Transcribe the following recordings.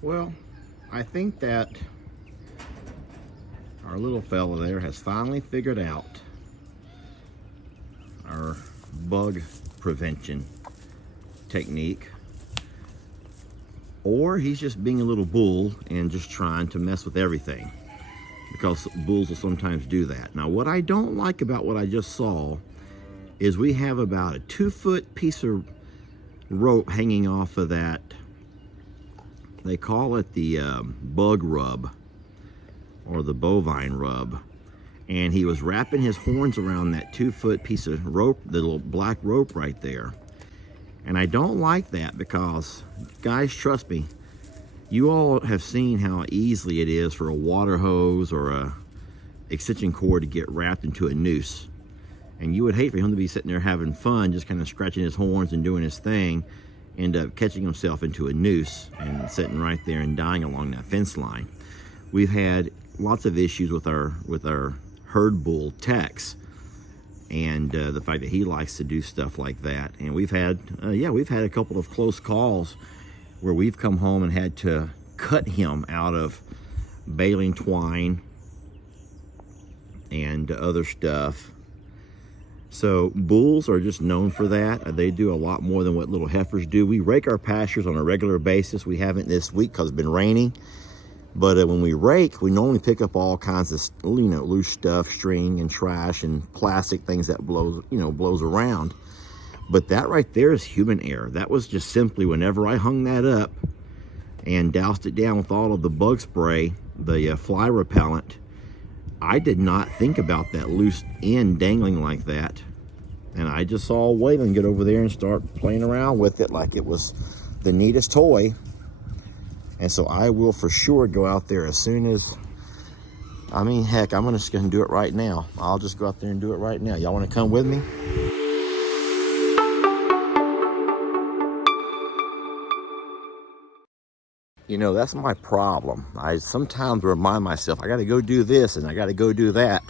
Well, I think that our little fella there has finally figured out our bug prevention technique, or he's just being a little bull and just trying to mess with everything, because bulls will sometimes do that. Now, what I don't like about what I just saw is we have about a 2-foot piece of rope hanging off of that. They call it the bug rub or the bovine rub. And he was wrapping his horns around that 2-foot piece of rope, the little black rope right there. And I don't like that because, guys, trust me, you all have seen how easily it is for a water hose or a extension cord to get wrapped into a noose. And you would hate for him to be sitting there having fun, just kind of scratching his horns and doing his thing, end up catching himself into a noose and sitting right there and dying along that fence line. We've had lots of issues with our herd bull Tex, and the fact that he likes to do stuff like that. And we've had a couple of close calls where we've come home and had to cut him out of baling twine and other stuff. So bulls are just known for that. They do a lot more than what little heifers do. We rake our pastures on a regular basis. We haven't this week because it's been raining. But when we rake, we normally pick up all kinds of, loose stuff, string and trash and plastic things that blows around. But that right there is human error. That was just simply whenever I hung that up and doused it down with all of the bug spray, the fly repellent, I did not think about that loose end dangling like that. And I just saw Waylon get over there and start playing around with it like it was the neatest toy. And so I will for sure go out there as soon as, heck, I'm just gonna do it right now. I'll just go out there and do it right now. Y'all wanna come with me? That's my problem. I sometimes remind myself, I gotta go do this and I gotta go do that.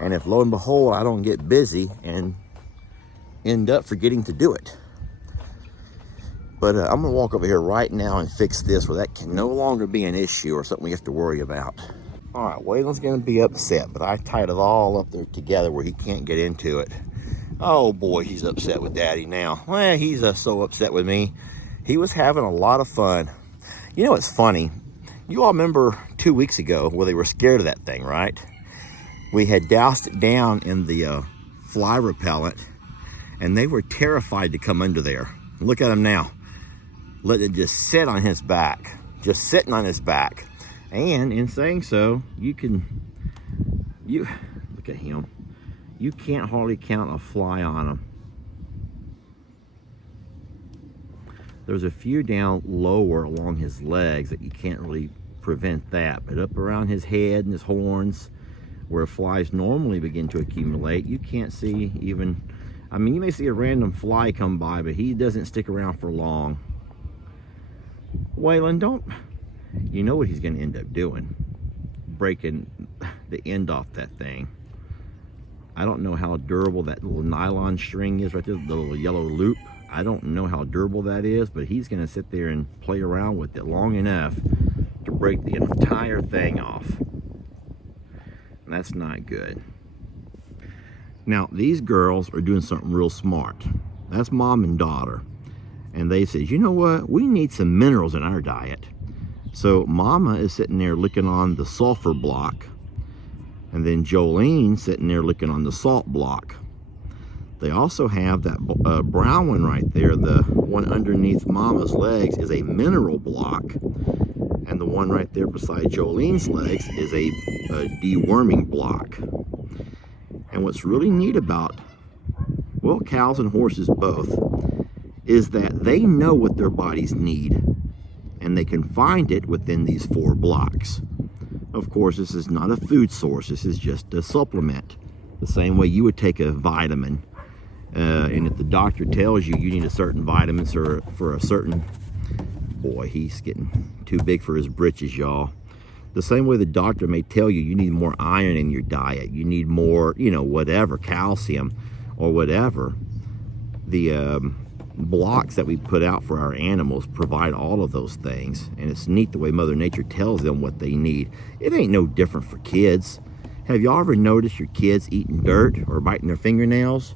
And if lo and behold, I don't get busy and end up forgetting to do it. But I'm gonna walk over here right now and fix this where that can no longer be an issue or something we have to worry about. All right, Waylon's gonna be upset, but I tied it all up there together where he can't get into it. Oh boy, he's upset with Daddy now. Well, he's so upset with me. He was having a lot of fun. It's funny. You all remember 2 weeks ago where they were scared of that thing, right? We had doused it down in the fly repellent, and they were terrified to come under there. Look at him now. Let it just sit on his back. Just sitting on his back. And in saying so, look at him. You can't hardly count a fly on him. There's a few down lower along his legs that you can't really prevent that. But up around his head and his horns, where flies normally begin to accumulate, you can't see even, you may see a random fly come by, but he doesn't stick around for long. Waylon, you know what he's gonna end up doing? Breaking the end off that thing. I don't know how durable that little nylon string is right there, the little yellow loop. I don't know how durable that is, but he's gonna sit there and play around with it long enough to break the entire thing off. And that's not good. Now, these girls are doing something real smart. That's mom and daughter. And they said, you know what? We need some minerals in our diet. So Mama is sitting there licking on the sulfur block. And then Jolene sitting there licking on the salt block. They also have that brown one right there. The one underneath Mama's legs is a mineral block. And the one right there beside Jolene's legs is a deworming block. And what's really neat about, well, cows and horses both, is that they know what their bodies need. And they can find it within these 4 blocks. Of course, this is not a food source. This is just a supplement. The same way you would take a vitamin. And if the doctor tells you need a certain vitamin for a certain, boy, he's getting too big for his britches, y'all. The same way the doctor may tell you need more iron in your diet, you need more, whatever, calcium or whatever. The blocks that we put out for our animals provide all of those things, and it's neat the way Mother Nature tells them what they need. It ain't no different for kids. Have y'all ever noticed your kids eating dirt or biting their fingernails?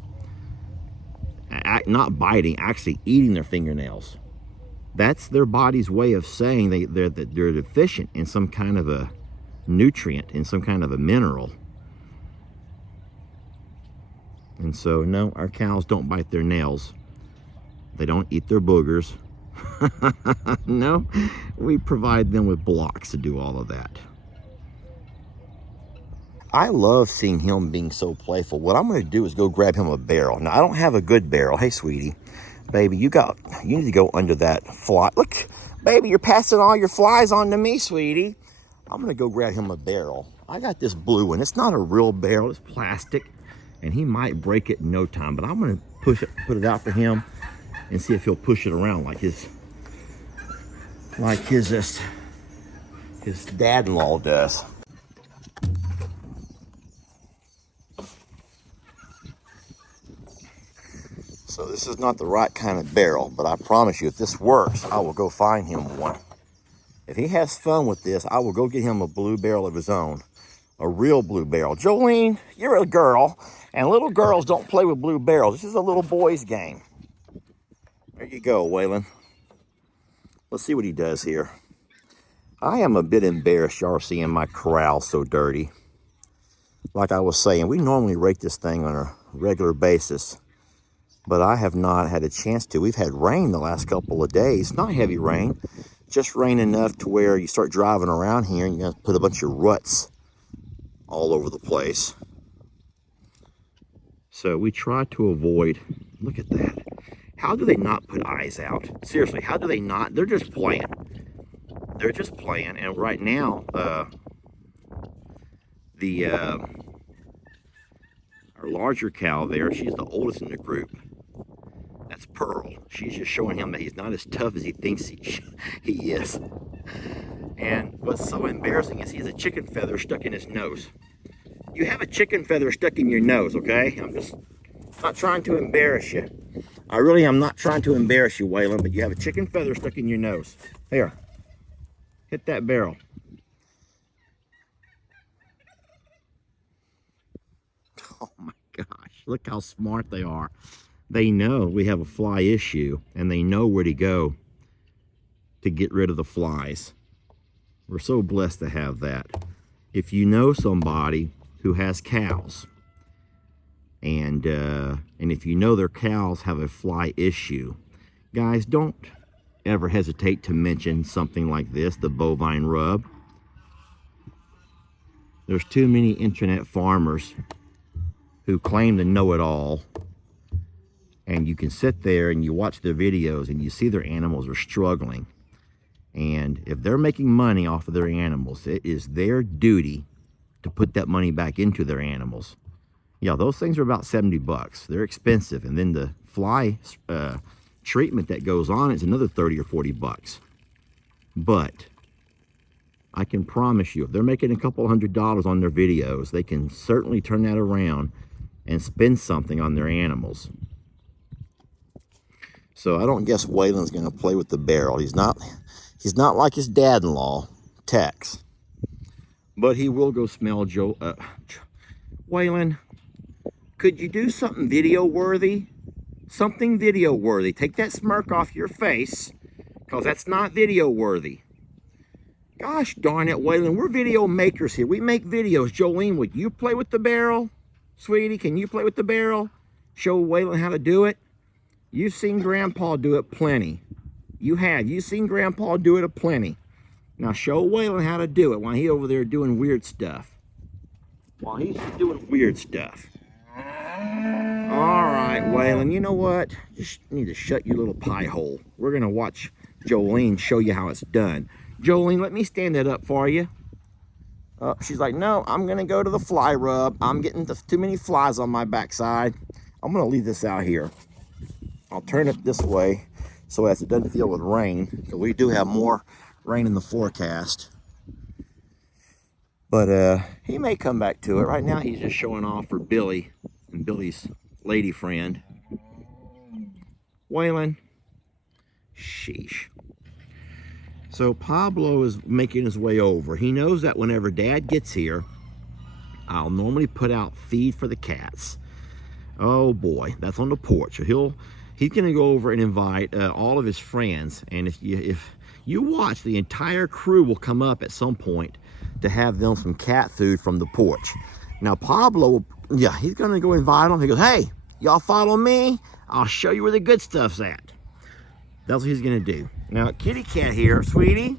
Not biting, actually eating their fingernails. That's their body's way of saying that they're deficient in some kind of a nutrient, in some kind of a mineral. And so, no, our cows don't bite their nails. They don't eat their boogers. No, we provide them with blocks to do all of that. I love seeing him being so playful. What I'm going to do is go grab him a barrel. Now, I don't have a good barrel. Hey, sweetie, baby, you need to go under that fly. Look, baby, you're passing all your flies on to me, sweetie. I'm going to go grab him a barrel. I got this blue one. It's not a real barrel. It's plastic, and he might break it in no time. But I'm going to put it out for him and see if he'll push it around like his dad-in-law does. So this is not the right kind of barrel, but I promise you, if this works, I will go find him one. If he has fun with this, I will go get him a blue barrel of his own, a real blue barrel. Jolene, you're a girl, and little girls don't play with blue barrels. This is a little boy's game. There you go, Waylon. Let's see what he does here. I am a bit embarrassed y'all are seeing my corral so dirty. Like I was saying, we normally rake this thing on a regular basis, but I have not had a chance to. We've had rain the last couple of days, not heavy rain, just rain enough to where you start driving around here and you're gonna put a bunch of ruts all over the place. So we try to avoid, look at that. How do they not put eyes out? Seriously, how do they not? They're just playing. They're just playing, and right now, our larger cow there, she's the oldest in the group. That's Pearl. She's just showing him that he's not as tough as he thinks he is. And what's so embarrassing is he has a chicken feather stuck in his nose. You have a chicken feather stuck in your nose, okay? I'm just not trying to embarrass you. I really am not trying to embarrass you, Waylon, but you have a chicken feather stuck in your nose. Here, hit that barrel. Oh my gosh, look how smart they are. They know we have a fly issue, and they know where to go to get rid of the flies. We're so blessed to have that. If you know somebody who has cows, and if you know their cows have a fly issue, guys, don't ever hesitate to mention something like this, the bovine rub. There's too many internet farmers who claim to know it all, and you can sit there and you watch their videos and you see their animals are struggling, and if they're making money off of their animals, it is their duty to put that money back into their animals. Yeah, those things are about 70 bucks. They're expensive, and then the fly treatment that goes on is another 30 or 40 bucks. But I can promise you, if they're making a couple $100 on their videos, they can certainly turn that around and spend something on their animals. So I don't guess Waylon's going to play with the barrel. He's not like his dad-in-law, Tex. But he will go smell Joe. Waylon, could you do something video-worthy? Something video-worthy. Take that smirk off your face, because that's not video-worthy. Gosh darn it, Waylon, we're video makers here. We make videos. Jolene, would you play with the barrel? Sweetie, can you play with the barrel? Show Waylon how to do it? You've seen Grandpa do it plenty. You have. You've seen Grandpa do it aplenty. Now show Waylon how to do it while he's over there doing weird stuff. While he's doing weird stuff. All right, Waylon, you know what? Just need to shut your little pie hole. We're going to watch Jolene show you how it's done. Jolene, let me stand that up for you. She's like, no, I'm going to go to the fly rub. I'm getting too many flies on my backside. I'm going to leave this out here. I'll turn it this way so as it doesn't feel with rain, because we do have more rain in the forecast. But he may come back to it. Right now he's just showing off for Billy and Billy's lady friend. Waylon. Sheesh. So Pablo is making his way over. He knows that whenever Dad gets here, I'll normally put out feed for the cats. Oh boy, that's on the porch. So he's gonna go over and invite all of his friends, and if you watch, the entire crew will come up at some point to have them some cat food from the porch. Now Pablo, yeah, he's gonna go invite them. He goes, hey, y'all follow me, I'll show you where the good stuff's at. That's what he's gonna do. Now kitty cat here, sweetie,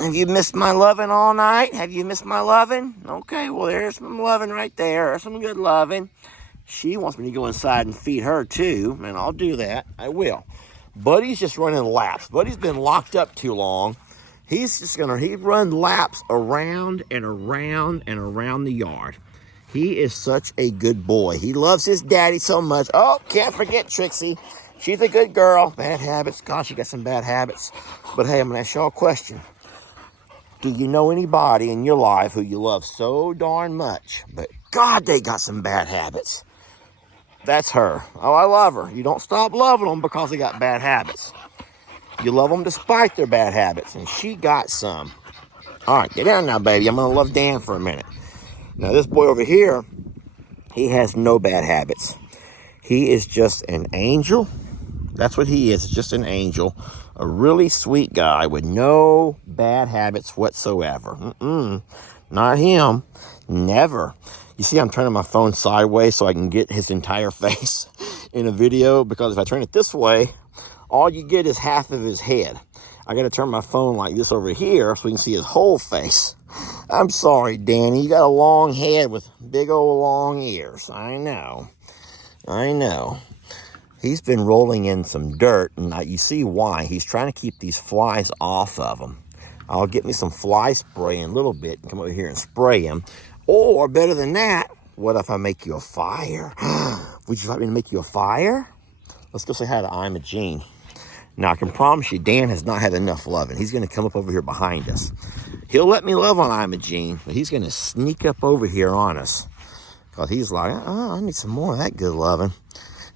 have you missed my loving all night? Have you missed my loving? Okay, well there's some loving right there. There's some good loving. She wants me to go inside and feed her too, and I'll do that. I will. Buddy's just running laps. Buddy's been locked up too long. He run laps around and around and around the yard. He is such a good boy. He loves his daddy so much. Oh, can't forget Trixie. She's a good girl. Bad habits. Gosh, she got some bad habits. But hey, I'm gonna ask y'all a question. Do you know anybody in your life who you love so darn much, but God, they got some bad habits? That's her. Oh, I love her. You don't stop loving them because they got bad habits. You love them despite their bad habits, and she got some. All right, get down now, baby. I'm going to love Dan for a minute. Now, this boy over here, he has no bad habits. He is just an angel. That's what he is, just an angel. A really sweet guy with no bad habits whatsoever. Not him. Never. You see, I'm turning my phone sideways so I can get his entire face in a video, because if I turn it this way, all you get is half of his head. I got to turn my phone like this over here so we can see his whole face. I'm sorry, Danny. You got a long head with big old long ears. I know. He's been rolling in some dirt, and you see why. He's trying to keep these flies off of him. I'll get me some fly spray in a little bit and come over here and spray him. Or better than that, what if I make you a fire? Would you like me to make you a fire? Let's go say hi to Imogene. Now, I can promise you, Dan has not had enough loving. He's going to come up over here behind us. He'll let me love on Imogene, but he's going to sneak up over here on us. Because he's like, oh, I need some more of that good loving.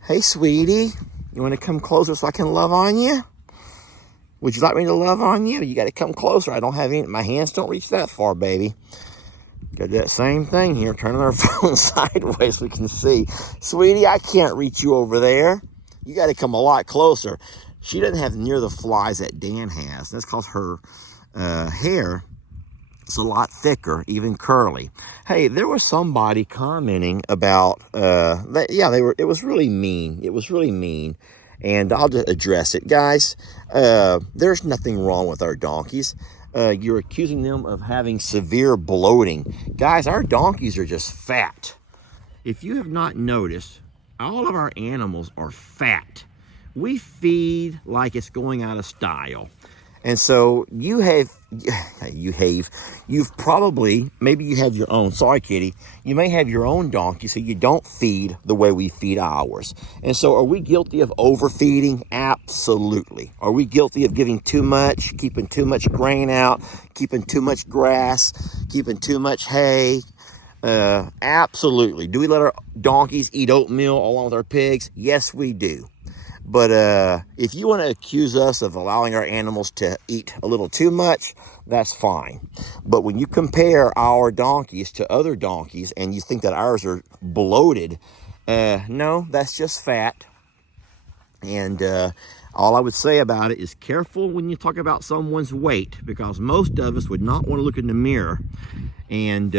Hey, sweetie, you want to come closer so I can love on you? Would you like me to love on you? You got to come closer. I don't have any, my hands don't reach that far, baby. Got that same thing here, turning our phone sideways so we can see. Sweetie, I can't reach you over there. You got to come a lot closer. She doesn't have near the flies that Dan has. That's because her hair is a lot thicker, even curly. Hey, there was somebody commenting about that. Yeah, it was really mean. It was really mean. And I'll just address it. Guys, there's nothing wrong with our donkeys. You're accusing them of having severe bloating. Guys, our donkeys are just fat. If you have not noticed, all of our animals are fat. We feed like it's going out of style. And so you've probably, maybe you have your own, sorry kitty, you may have your own donkey, so you don't feed the way we feed ours. And so are we guilty of overfeeding? Absolutely. Are we guilty of giving too much, keeping too much grain out, keeping too much grass, keeping too much hay? Absolutely. Do we let our donkeys eat oatmeal along with our pigs? Yes, we do. But if you want to accuse us of allowing our animals to eat a little too much, that's fine. But when you compare our donkeys to other donkeys and you think that ours are bloated, no, that's just fat. And all I would say about it is careful when you talk about someone's weight, because most of us would not want to look in the mirror and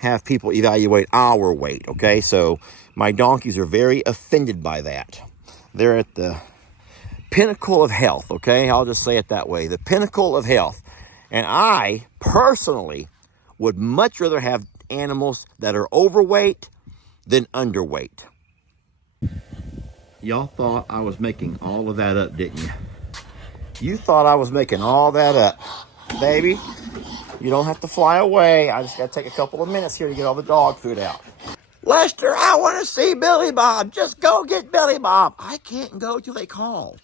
have people evaluate our weight, okay? So my donkeys are very offended by that. They're at the pinnacle of health, okay? I'll just say it that way, the pinnacle of health. And I, personally, would much rather have animals that are overweight than underweight. Y'all thought I was making all of that up, didn't you? You thought I was making all that up. Baby, you don't have to fly away. I just got to take a couple of minutes here to get all the dog food out. Lester, I want to see Billy Bob. Just go get Billy Bob. I can't go till they call.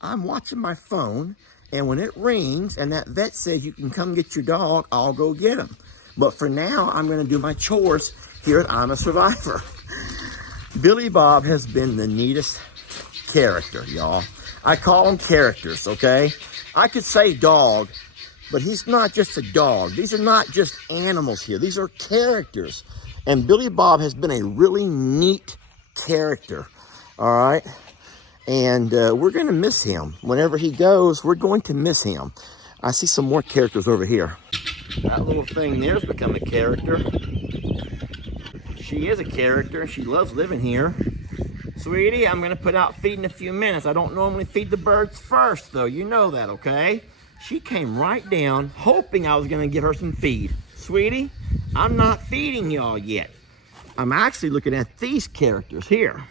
I'm watching my phone, and when it rings and that vet says you can come get your dog, I'll go get him. But for now, I'm going to do my chores here at I'm a Survivor. Billy Bob has been the neatest character, y'all. I call them characters, okay? I could say dog, but he's not just a dog. These are not just animals here. These are characters. And Billy Bob has been a really neat character, all right? And we're going to miss him. Whenever he goes, we're going to miss him. I see some more characters over here. That little thing there's become a character. She is a character. She loves living here. Sweetie, I'm going to put out feed in a few minutes. I don't normally feed the birds first, though. You know that, okay? She came right down, hoping I was going to give her some feed. Sweetie, I'm not feeding y'all yet. I'm actually looking at these characters here.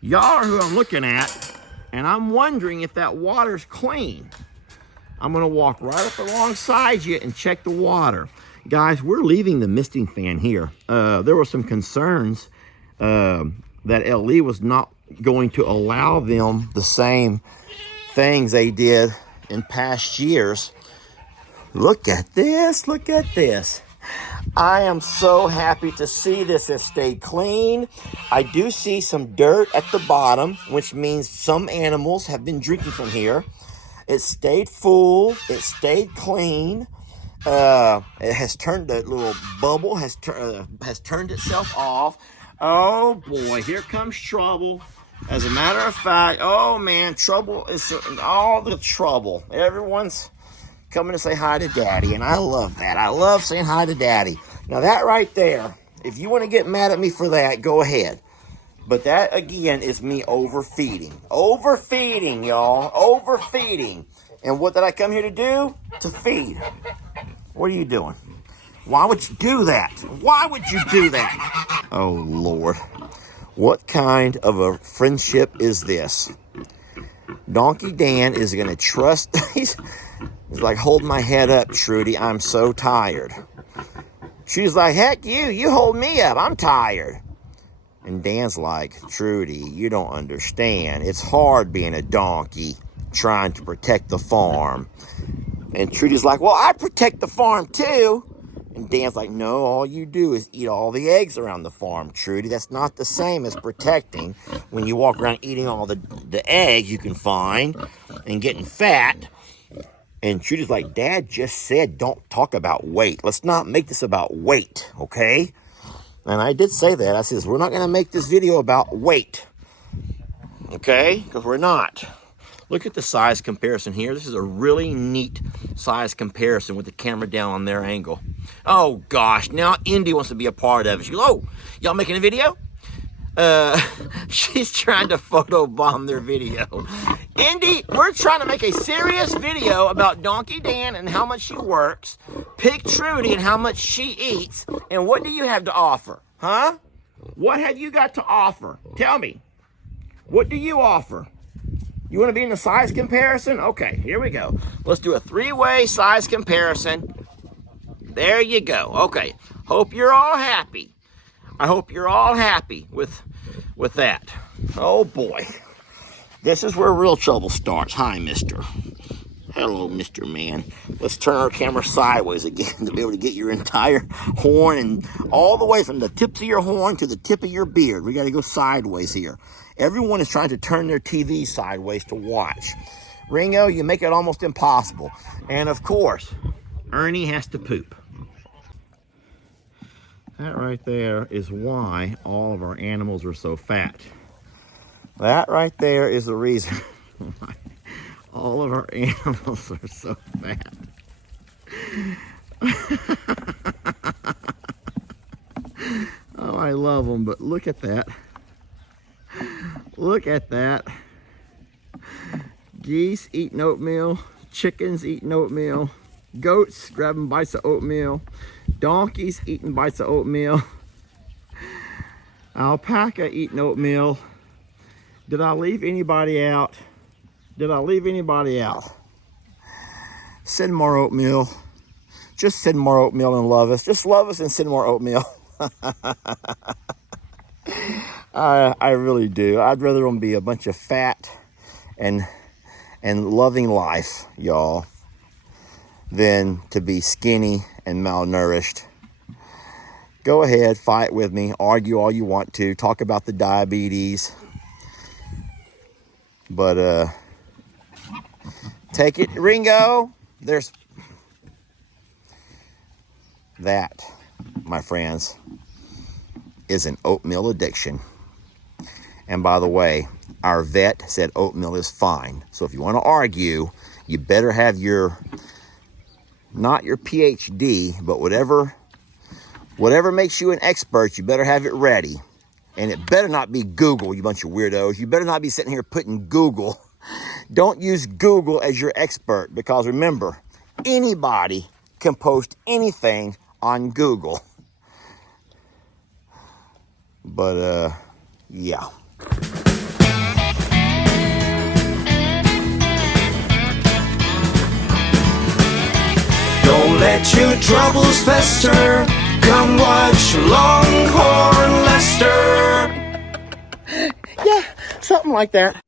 Y'all are who I'm looking at, and I'm wondering if that water's clean. I'm going to walk right up alongside you and check the water. Guys, we're leaving the misting fan here. There were some concerns that LE was not going to allow them the same things they did in past years. Look at this, look at this. I am so happy to see this has stayed clean. I do see some dirt at the bottom, which means some animals have been drinking from here. It stayed full, it stayed clean. It has turned, that little bubble has turned itself off. Oh boy, here comes trouble. As a matter of fact, oh man, trouble is all the trouble. Everyone's coming to say hi to Daddy, and I love that. I love saying hi to Daddy. Now that right there, if you want to get mad at me for that, go ahead. But that, again, is me overfeeding. Overfeeding, y'all. Overfeeding. And what did I come here to do? To feed. What are you doing? Why would you do that? Why would you do that? Oh, Lord. What kind of a friendship is this? Donkey Dan is going to trust... He's like, hold my head up, Trudy. I'm so tired. She's like, heck you hold me up. I'm tired. And Dan's like, Trudy, you don't understand. It's hard being a donkey trying to protect the farm. And Trudy's like, well, I protect the farm too. And Dan's like, no, all you do is eat all the eggs around the farm, Trudy. That's not the same as protecting when you walk around eating all the eggs you can find and getting fat. And Trudy's like, Dad just said don't talk about weight. Let's not make this about weight, okay? And I did say that. I says, we're not going to make this video about weight. Okay? Because we're not. Look at the size comparison here. This is a really neat size comparison with the camera down on their angle. Oh, gosh. Now Indy wants to be a part of it. She goes, oh, y'all making a video? She's trying to photobomb their video. Indy, we're trying to make a serious video about Donkey Dan and how much she works, Pig Trudy and how much she eats, and what do you have to offer? Huh? What have you got to offer? Tell me. What do you offer? You want to be in the size comparison? Okay, here we go. Let's do a three-way size comparison. There you go. Okay, hope you're all happy. I hope you're all happy with that. Oh boy. This is where real trouble starts. Hi, mister. Hello, Mr. Man. Let's turn our camera sideways again to be able to get your entire horn and all the way from the tips of your horn to the tip of your beard. We got to go sideways here. Everyone is trying to turn their TV sideways to watch. Ringo, you make it almost impossible. And of course, Ernie has to poop. That right there is why all of our animals are so fat. That right there is the reason why all of our animals are so fat. Oh, I love them, but look at that. Look at that. Geese eating oatmeal, chickens eating oatmeal, goats grabbing bites of oatmeal, donkeys eating bites of oatmeal, alpaca eating oatmeal. Did I leave anybody out? Did I leave anybody out? Send more oatmeal. Just send more oatmeal and love us. Just love us and send more oatmeal. I really do. I'd rather them be a bunch of fat and loving life, y'all, than to be skinny and malnourished. Go ahead, fight with me, argue all you want to, talk about the diabetes. But take it, Ringo. There's that, my friends, is an oatmeal addiction. And by the way, our vet said oatmeal is fine. So if you want to argue, you better have your, not your PhD, but whatever makes you an expert, you better have it ready. And it better not be Google, you bunch of weirdos. You better not be sitting here putting Google. Don't use Google as your expert, because remember, anybody can post anything on Google. But, yeah. Don't let your troubles fester. Come watch Longhorn Lester. Yeah, something like that.